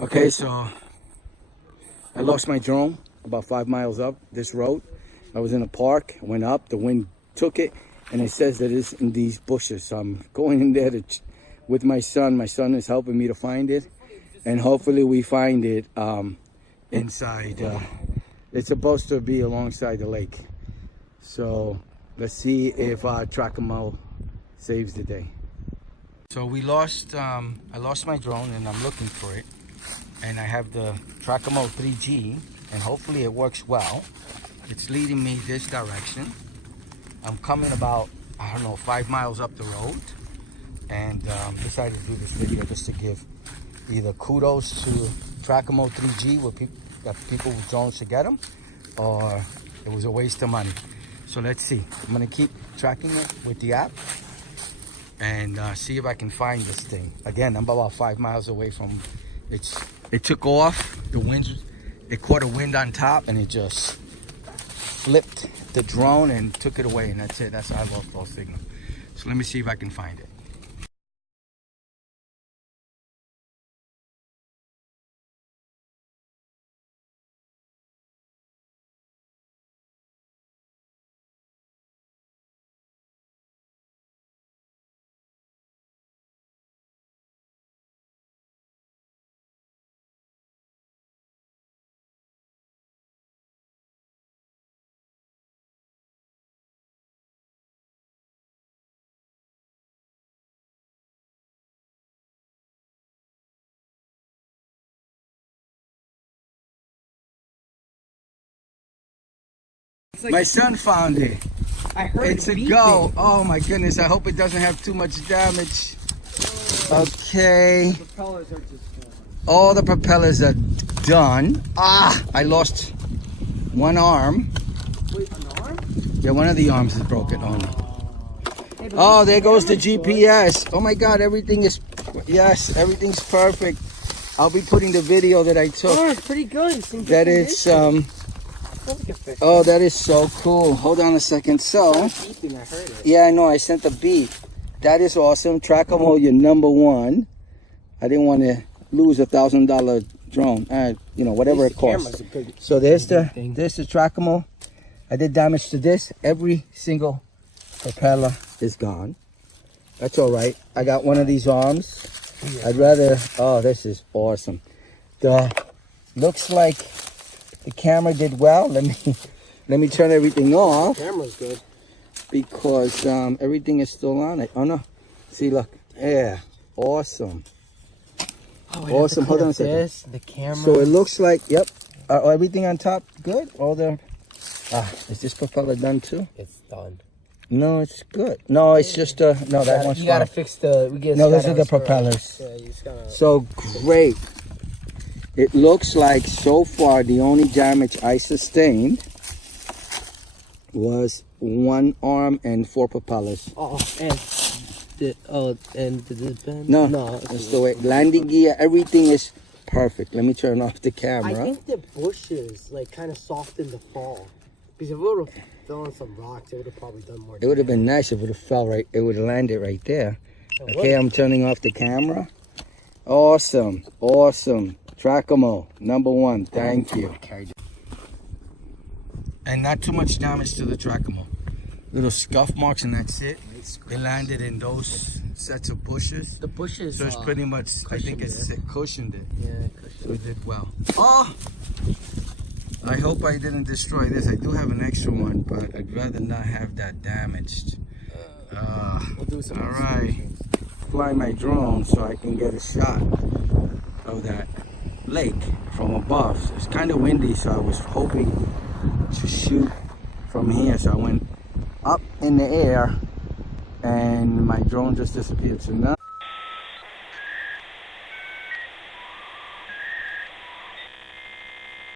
Okay, so I lost my drone about 5 miles up this road. I was in a park, went up, the wind took it, and it says that it's in these bushes. So I'm going in there with my son. My son is helping me to find it, and hopefully we find it inside. It's supposed to be alongside the lake. So let's see if Trackimo saves the day. So we lost, I lost my drone and I'm looking for it. And I have the Trackimo 3G, and hopefully it works well. It's leading me this direction. I'm coming about, I don't know, 5 miles up the road, and decided to do this video just to give either kudos to Trackimo 3G with people with drones to get them, or it was a waste of money. So let's see. I'm gonna keep tracking it with the app and see if I can find this thing. Again, I'm about 5 miles away from it took off, it caught a wind on top, and it just flipped the drone and took it away, and that's it. That's how I lost all signal. So let me see if I can find it. My son found it. I heard it's a go. Oh my goodness, I hope it doesn't have too much damage. Okay. The propellers are just done. All the propellers are done. Ah, I lost one arm. Wait, an arm? Yeah, one of the arms is broken only. Oh, there goes the GPS. Oh my God, everything is, yes, everything's perfect. I'll be putting the video that I took. Oh, it's pretty good. That is, oh, that is so cool. Hold on a second. So, beeping, I heard it. yeah, I know, I sent the beep. That is awesome. Trackimo, you're #1. I didn't want to lose $1,000 drone. You know, whatever it costs. So there's the Trackimo. I did damage to this. Every single propeller is gone. That's all right. I got one of these arms. I'd rather, oh, this is awesome. Looks like the camera did well. Let me turn everything off. The camera's good. Because everything is still on it. Oh no. See, look. Yeah. Awesome. Oh, awesome. Hold on a second. The camera. So it looks like, yep. Everything on top good? All the, is this propeller done too? It's done. No, it's good. No, it's just no, that one's fine. You gotta fix the. No, those are the propellers. Yeah, you just gotta. So great. It looks like so far the only damage I sustained was one arm and 4 propellers. Oh, and did it bend? No, that's the way. Landing gear, everything is perfect. Let me turn off the camera. I think the bushes like kind of softened the fall, because if it would have fell on some rocks, it would have probably done more. It would have been nice if it would have fell right. It would have landed right there. Okay, I'm turning off the camera. Awesome, awesome. Trackimo, #1. Thank you. And not too much damage to the Trackimo. Little scuff marks, and that's it. It landed in those sets of bushes. The bushes. So it's pretty much, I think it cushioned it. Yeah, cushioned. So it did well. Oh! I hope I didn't destroy this. I do have an extra one, but I'd rather not have that damaged. We'll do some. All right. Fly my drone so I can get a shot of that lake from above. It's kind of windy, so I was hoping to shoot from here. So I went up in the air and my drone just disappeared. So now